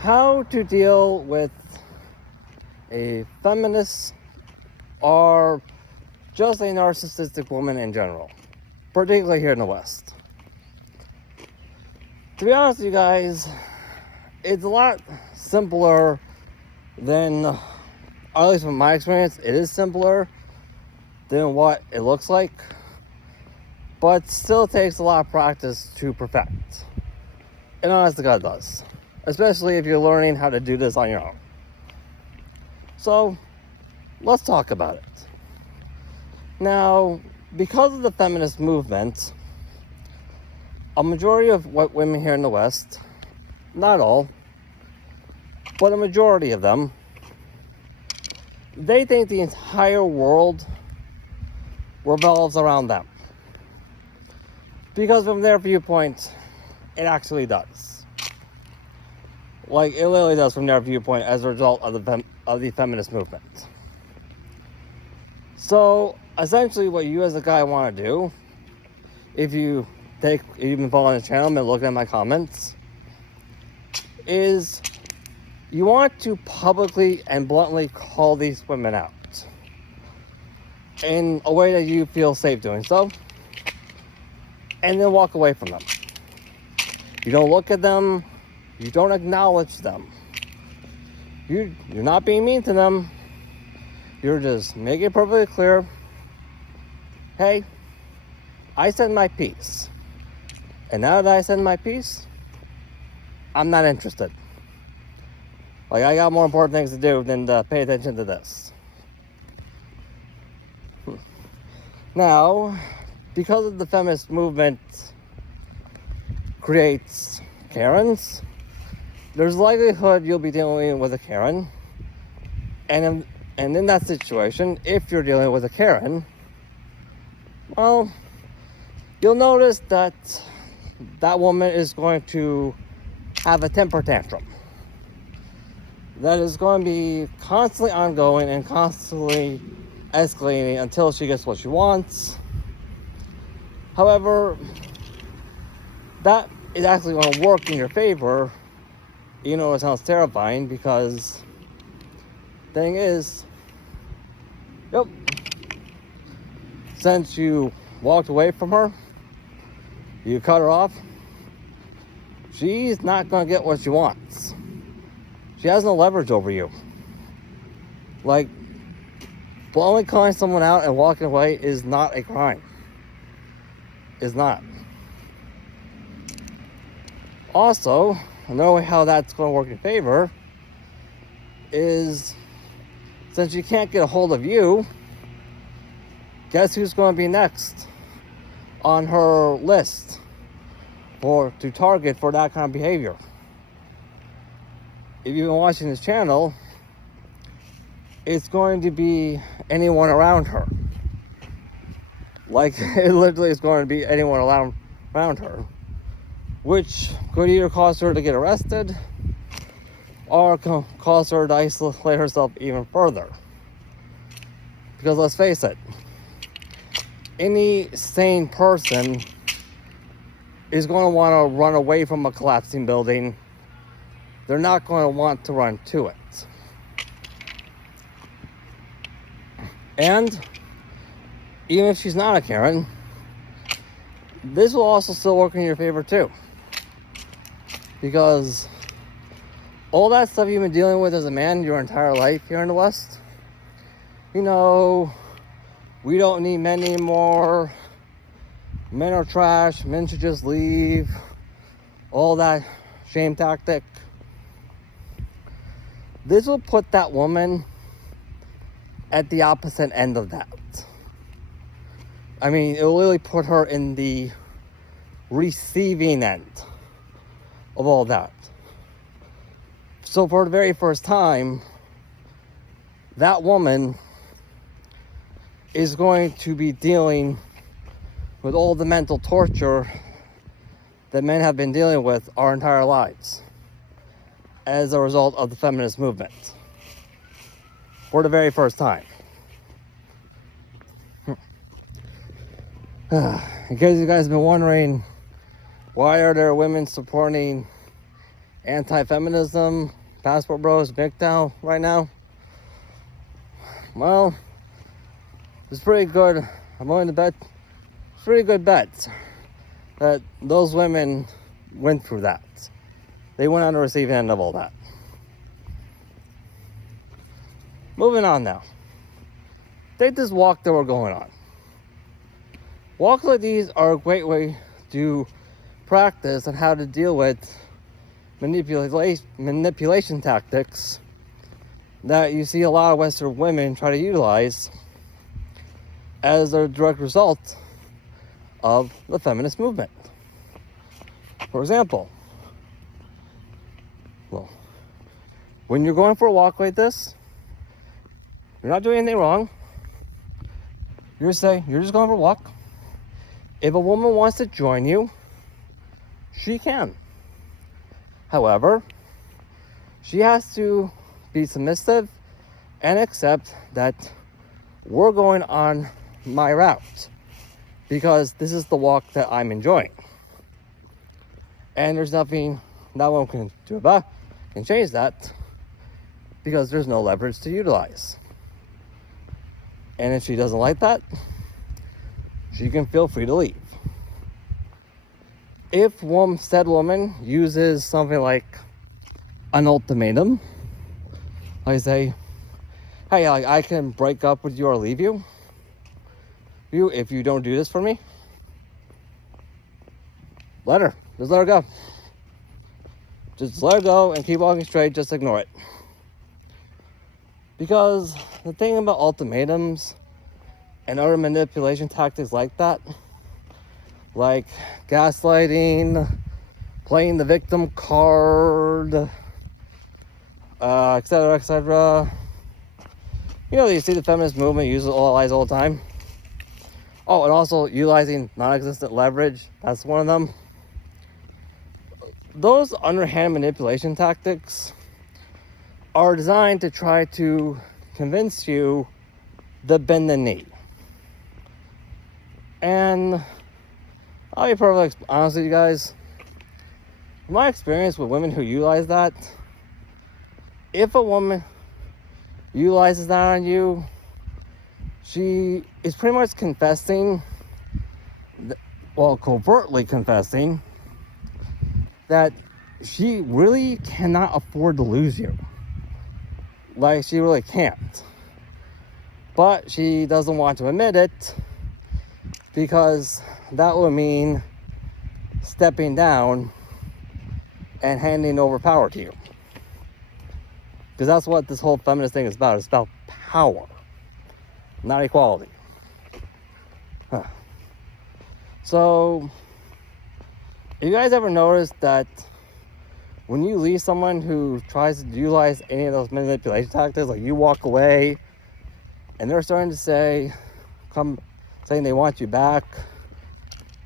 how to deal with a feminist or just a narcissistic woman in general, particularly here in the West. To be honest with you guys, it's a lot simpler than, at least from my experience, it is simpler than what it looks like, but still takes a lot of practice to perfect. And honest to God, does. Especially if you're learning how to do this on your own. So, let's talk about it. Now, because of the feminist movement, a majority of white women here in the West, not all, but a majority of them, they think the entire world revolves around them. Because from their viewpoint, it actually does. Like, it literally does from their viewpoint as a result of the feminist movement. So, essentially what you as a guy want to do, if you've been following the channel and looking at my comments, is you want to publicly and bluntly call these women out in a way that you feel safe doing so, and then walk away from them. You don't look at them, you don't acknowledge them. You're not being mean to them. You're just making it perfectly clear, hey, I said my piece. And now that I said my piece, I'm not interested. Like, I got more important things to do than to pay attention to this. Now, because of the feminist movement creates Karens, there's likelihood you'll be dealing with a Karen. And in that situation, if you're dealing with a Karen, well, you'll notice that that woman is going to have a temper tantrum. That is going to be constantly ongoing and constantly escalating until she gets what she wants. However, that is actually going to work in your favor. You know, it sounds terrifying because the thing is, since you walked away from her, you cut her off, she's not going to get what she wants. She has no leverage over you. Like, bluntly calling someone out and walking away is not a crime. It's not. Also, another way how that's going to work in favor is, since you can't get a hold of you, guess who's going to be next on her list to target for that kind of behavior? If you've been watching this channel, it's going to be anyone around her. Like, it literally is going to be anyone around her, which could either cause her to get arrested or cause her to isolate herself even further. Because let's face it, any sane person is going to want to run away from a collapsing building. They're not going to want to run to it. And even if she's not a Karen, this will also still work in your favor too. Because all that stuff you've been dealing with as a man your entire life here in the West, you know, we don't need men anymore, men are trash, men should just leave, all that shame tactic. This will put that woman at the opposite end of that. I mean, it will really put her in the receiving end of all that. So for the very first time, that woman is going to be dealing with all the mental torture that men have been dealing with our entire lives as a result of the feminist movement. For the very first time. In case you guys have been wondering, why are there women supporting anti-feminism, passport bros, MGTOW right now? Well, it's pretty good. I'm willing to bet, pretty good bets that those women went through that. They went on the receiving end of all that. Moving on now. Take this walk that we're going on. Walks like these are a great way to practice on how to deal with manipulation tactics that you see a lot of Western women try to utilize as a direct result of the feminist movement. For example, well, when you're going for a walk like this, you're not doing anything wrong. You're just going for a walk. If a woman wants to join you, she can. However, she has to be submissive and accept that we're going on my route because this is the walk that I'm enjoying. And there's nothing that one can do about can change that because there's no leverage to utilize. And if she doesn't like that, she can feel free to leave. If said woman uses something like an ultimatum, I say, hey, I can break up with you or leave you if you don't do this for me. Just let her go. Just let her go and keep walking straight, just ignore it. Because the thing about ultimatums and other manipulation tactics like that, like gaslighting, playing the victim card, etc., etc. You know, you see the feminist movement use all lies all the time. Oh, and also utilizing non-existent leverage. That's one of them. Those underhand manipulation tactics are designed to try to convince you to bend the knee. And I'll be perfectly honest with you guys. From my experience with women who utilize that, if a woman utilizes that on you, she is pretty much confessing, covertly confessing, that she really cannot afford to lose you. Like, she really can't. But she doesn't want to admit it because that would mean stepping down and handing over power to you. Because that's what this whole feminist thing is about. It's about power, not equality. So, you guys ever noticed that when you leave someone who tries to utilize any of those manipulation tactics, like you walk away and they're starting to saying they want you back,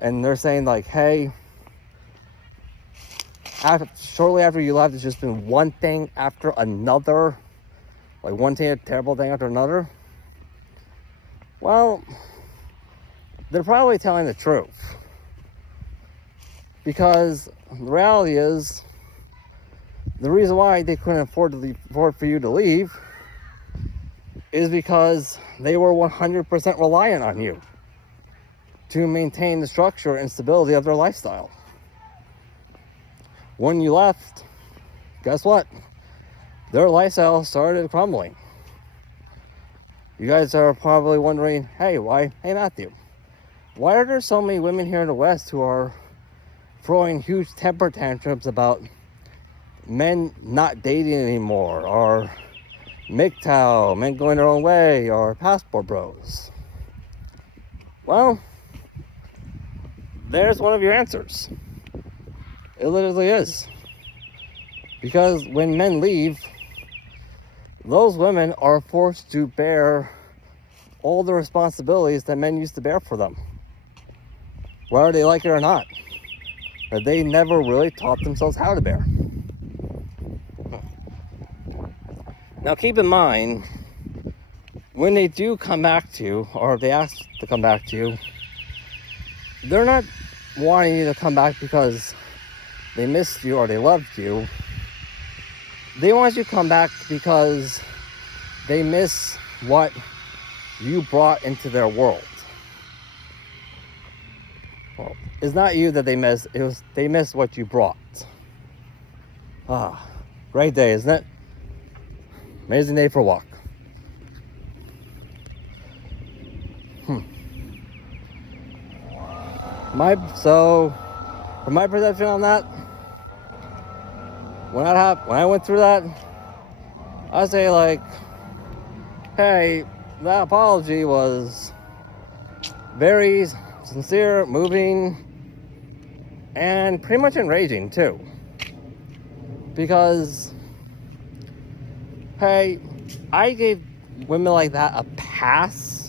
and they're saying like, hey, shortly after you left, it's just been one thing after another, like one terrible thing after another. Well, they're probably telling the truth. Because the reality is, the reason why they couldn't afford for you to leave is because they were 100% reliant on you to maintain the structure and stability of their lifestyle. When you left, guess what? Their lifestyle started crumbling. You guys are probably wondering, hey Matthew, why are there so many women here in the West who are throwing huge temper tantrums about men not dating anymore, or MGTOW, men going their own way, or passport bros? Well, there's one of your answers. It literally is. Because when men leave, those women are forced to bear all the responsibilities that men used to bear for them, whether they like it or not, that they never really taught themselves how to bear. Now keep in mind, when they do come back to you, or if they ask to come back to you, they're not wanting you to come back because they missed you or they loved you. They want you to come back because they miss what you brought into their world. Well, it's not you that they miss, they miss what you brought. Ah, great day, isn't it? Amazing day for a walk. So, from my perception on that, when I went through that, I say like, hey, that apology was very sincere, moving, and pretty much enraging too. Because, hey, I gave women like that a pass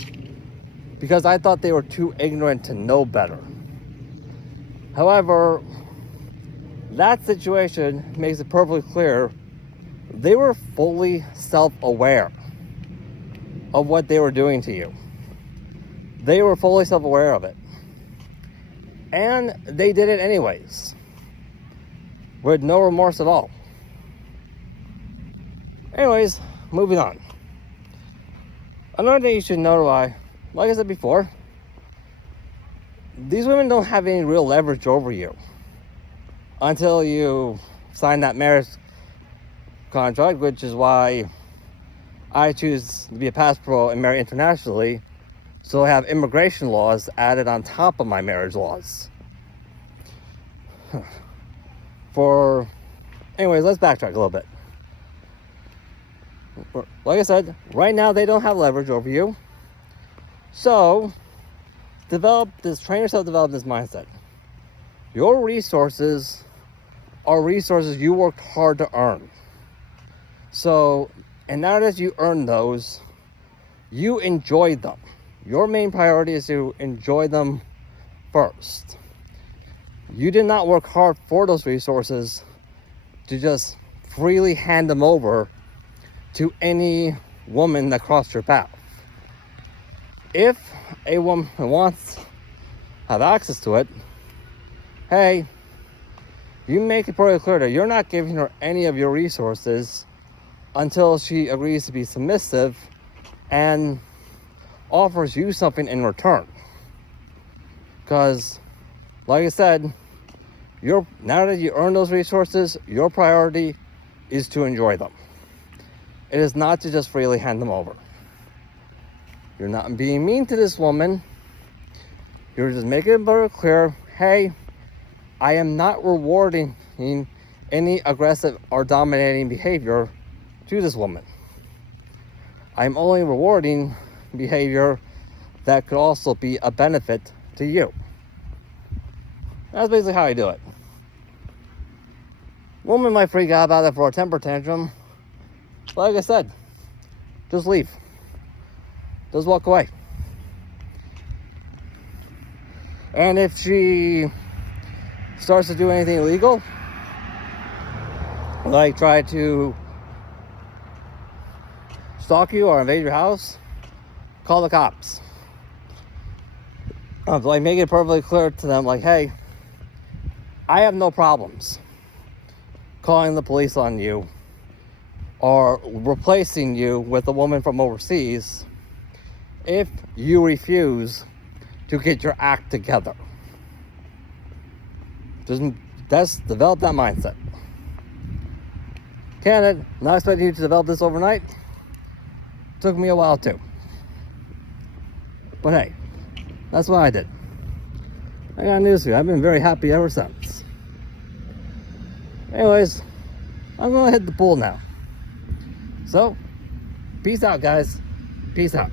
because I thought they were too ignorant to know better. However, that situation makes it perfectly clear they were fully self-aware of what they were doing to you. They were fully self-aware of it. And they did it anyways, with no remorse at all. Anyways, moving on. Another thing you should know, like I said before, these women don't have any real leverage over you until you sign that marriage contract, which is why I choose to be a passport and marry internationally, so I have immigration laws added on top of my marriage laws. Anyways, let's backtrack a little bit. Like I said, right now they don't have leverage over you, so train yourself to develop this mindset. Your resources are resources you worked hard to earn. So, and now that you earn those, you enjoy them. Your main priority is to enjoy them first. You did not work hard for those resources to just freely hand them over to any woman that crossed your path. If a woman wants to have access to it, hey, you make it pretty clear that you're not giving her any of your resources until she agrees to be submissive and offers you something in return. Because, like I said, now that you earn those resources, your priority is to enjoy them. It is not to just freely hand them over. You're not being mean to this woman. You're just making it very clear, hey, I am not rewarding any aggressive or dominating behavior to this woman. I'm only rewarding behavior that could also be a benefit to you. That's basically how I do it. Woman might freak out about it for a temper tantrum. But like I said, just leave. Just walk away. And if she starts to do anything illegal, like try to stalk you or invade your house, call the cops. Like make it perfectly clear to them, like, hey, I have no problems calling the police on you or replacing you with a woman from overseas if you refuse to get your act together. Just develop that mindset. Candid, not expecting you to develop this overnight. Took me a while too. But hey, that's what I did. I got news for you. I've been very happy ever since. Anyways, I'm gonna hit the pool now. So, peace out, guys. Peace out.